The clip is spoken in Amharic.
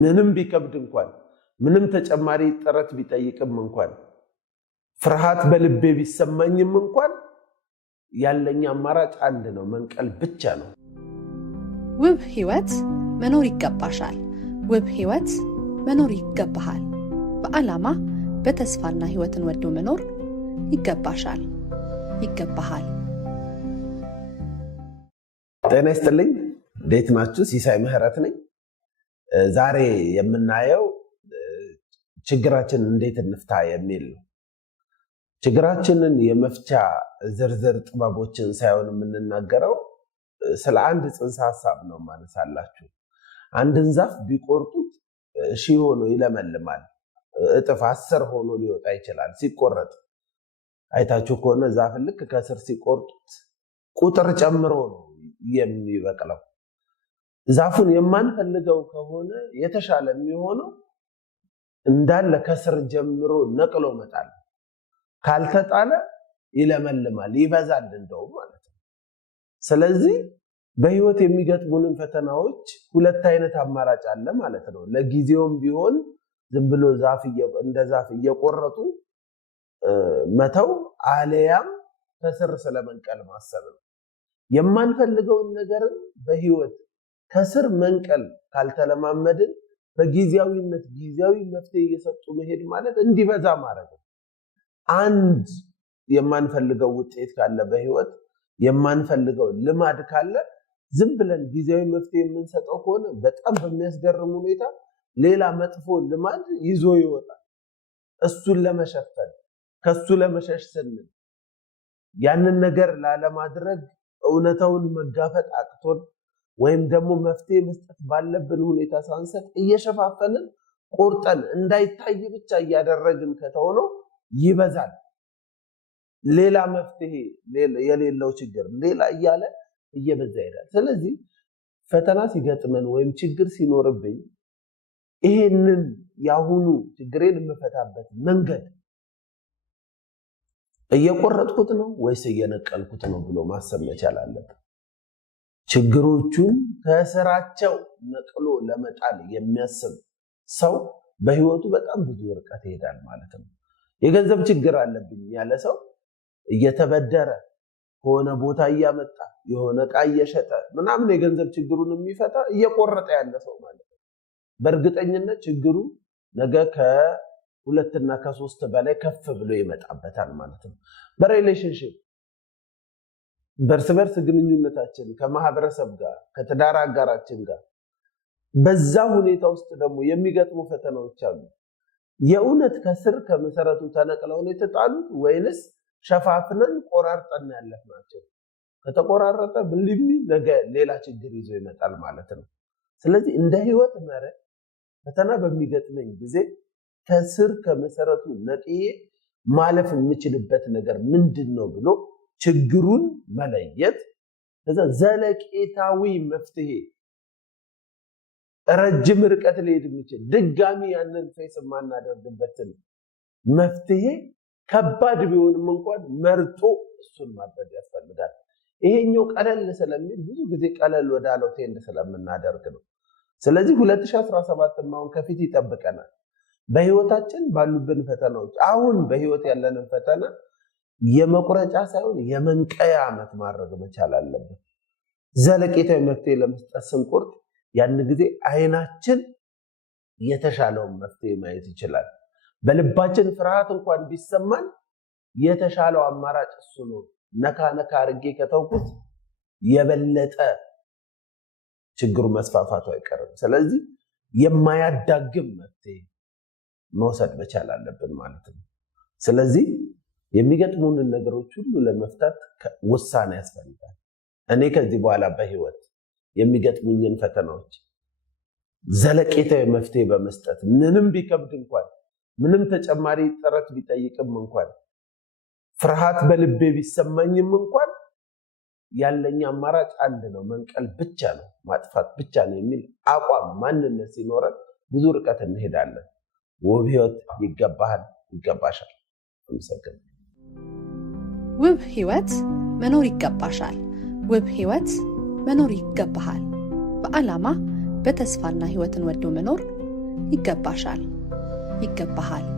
ምንም ቢከብድ እንኳን ምንም ተጨማሪ ጥረት ቢጠይቅም እንኳን ፍርሃት በልቤ ቢሰማኝም እንኳን ያለኝ አማራጭ አንድ ነው፣ መንቀል ብቻ ነው። ውብ ህይወት መኖር ይገባሻል። ውብ ህይወት መኖር ይገባሃል። በዓላማ በተስፋና ህይወትን ወዶ መኖር ይገባሻል፣ ይገባሃል። ጤና ይስጥልኝ። እንዴት ናችሁ? ሲሳይ ምህረት ነኝ። ዛሬ የምናየው ችግራችንን እንዴት እንፍታ የሚል ነው። ችግራችንን የመፍቻ ዝርዝር ጥበቦችን ሳይሆን የምንናገረው ስለ አንድ ጽንሰ ሐሳብ ነው ማነሳላችሁ። አንድን ዛፍ ቢቆርጡት 1000 ሆኖ ይለመልማል፣ እጥፍ 10 ሆኖ ሊወጣ ይችላል። ሲቆረጥ አይታችሁ ከሆነ ዛፍ ልክ ከስር ሲቆርጡት ቁጥር ጨምሮ ነው የሚበቅለው። ዛፉን የማንፈልገው ከሆነ የተሻለ የሚሆነው እንዳለ ከስር ጀምሮ ነቅሎ መጣል። ካልተጣለ ይለመልማል፣ ይበዛል እንደውም ማለት ነው። ስለዚህ በህይወት የሚገጥሙንን ፈተናዎች ሁለት አይነት አማራጭ አለ ማለት ነው። ለጊዜውም ቢሆን ዝም ብሎ እንደ ዛፍ እየቆረጡ መተው፣ አለያም ከስር ስለመንቀል ማሰብ ነው። የማንፈልገውን ነገርን በህይወት ከስር መንቀል ካልተለማመድን በጊዜያዊነት ጊዜያዊ መፍትሄ እየሰጡ መሄድ ማለት እንዲበዛ ማድረግ ነው። አንድ የማንፈልገው ውጤት ካለ በህይወት የማንፈልገው ልማድ ካለ ዝም ብለን ጊዜያዊ መፍትሄ የምንሰጠው ከሆነ በጣም በሚያስገርም ሁኔታ ሌላ መጥፎ ልማድ ይዞ ይወጣል። እሱን ለመሸፈን ከሱ ለመሸሽ ስንል ያንን ነገር ላለማድረግ እውነታውን መጋፈጥ አቅቶን ወይም ደግሞ መፍትሄ መስጠት ባለብን ሁኔታ ሳንሰጥ እየሸፋፈንን ቆርጠን እንዳይታይ ብቻ እያደረግን ከተሆነው ይበዛል። ሌላ መፍትሄ የሌለው ችግር ሌላ እያለ እየበዛ ይሄዳል። ስለዚህ ፈተና ሲገጥመን ወይም ችግር ሲኖርብኝ ይሄንን ያሁኑ ችግሬን የምፈታበት መንገድ እየቆረጥኩት ነው ወይስ እየነቀልኩት ነው ብሎ ማሰብ መቻል አለበት። ችግሮቹን ከስራቸው ነቅሎ ለመጣል የሚያስብ ሰው በህይወቱ በጣም ብዙ ርቀት ይሄዳል ማለት ነው። የገንዘብ ችግር አለብኝ ያለ ሰው እየተበደረ ከሆነ ቦታ እያመጣ የሆነ ዕቃ እየሸጠ ምናምን የገንዘብ ችግሩን የሚፈታ እየቆረጠ ያለ ሰው ማለት ነው። በእርግጠኝነት ችግሩ ነገ ከ2 እና ከ3 በላይ ከፍ ብሎ ይመጣበታል ማለት ነው። በሪሌሽንሺፕ በእርስ በርስ ግንኙነታችን ከማህበረሰብ ጋር ከትዳር አጋራችን ጋር በዛ ሁኔታ ውስጥ ደግሞ የሚገጥሙ ፈተናዎች አሉ። የእውነት ከስር ከመሰረቱ ተነቅለው ነው የተጣሉት ወይንስ ሸፋፍነን ቆራርጠን ያለፍናቸው? ከተቆራረጠ ብልሚ ነገ ሌላ ችግር ይዞ ይመጣል ማለት ነው። ስለዚህ እንደ ህይወት መርህ ፈተና በሚገጥመኝ ጊዜ ከስር ከመሰረቱ ነቅዬ ማለፍ የምችልበት ነገር ምንድነው ብሎ ችግሩን መለየት፣ ከዛ ዘለቄታዊ መፍትሄ ረጅም ርቀት ሊሄድ የሚችል ድጋሚ ያንን ፌስ የማናደርግበትን መፍትሄ ከባድ ቢሆንም እንኳን መርጦ እሱን ማድረግ ያስፈልጋል። ይሄኛው ቀለል ስለሚል ብዙ ጊዜ ቀለል ወዳለው ቴንድ ስለምናደርግ ነው። ስለዚህ 2017 አሁን ከፊት ይጠብቀናል። በህይወታችን ባሉብን ፈተናዎች አሁን በህይወት ያለንን ፈተና የመቁረጫ ሳይሆን የመንቀያ ዓመት ማድረግ መቻል አለብን። ዘለቄታዊ መፍትሄ ለመስጠት ስንቆርጥ ያን ጊዜ አይናችን የተሻለውን መፍትሄ ማየት ይችላል። በልባችን ፍርሃት እንኳን ቢሰማን የተሻለው አማራጭ እሱ ነው። ነካ ነካ አድርጌ ከተውኩት የበለጠ ችግሩ መስፋፋቱ አይቀርም። ስለዚህ የማያዳግም መፍትሄ መውሰድ መቻል አለብን ማለት ነው። ስለዚህ የሚገጥሙንን ነገሮች ሁሉ ለመፍታት ውሳኔ ያስፈልጋል። እኔ ከዚህ በኋላ በህይወት የሚገጥሙኝን ፈተናዎች ዘለቄታዊ መፍትሄ በመስጠት ምንም ቢከብድ እንኳን ምንም ተጨማሪ ጥረት ቢጠይቅም እንኳን ፍርሃት በልቤ ቢሰማኝም እንኳን ያለኝ አማራጭ አንድ ነው፣ መንቀል ብቻ ነው፣ ማጥፋት ብቻ ነው የሚል አቋም ማንነት ሲኖረን ብዙ ርቀት እንሄዳለን። ውብ ህይወት ይገባሃል፣ ይገባሻል። አመሰግናለሁ። ውብ ህይወት መኖር ይገባሻል። ውብ ህይወት መኖር ይገባሃል። በዓላማ በተስፋና ህይወትን ወዶ መኖር ይገባሻል፣ ይገባሃል።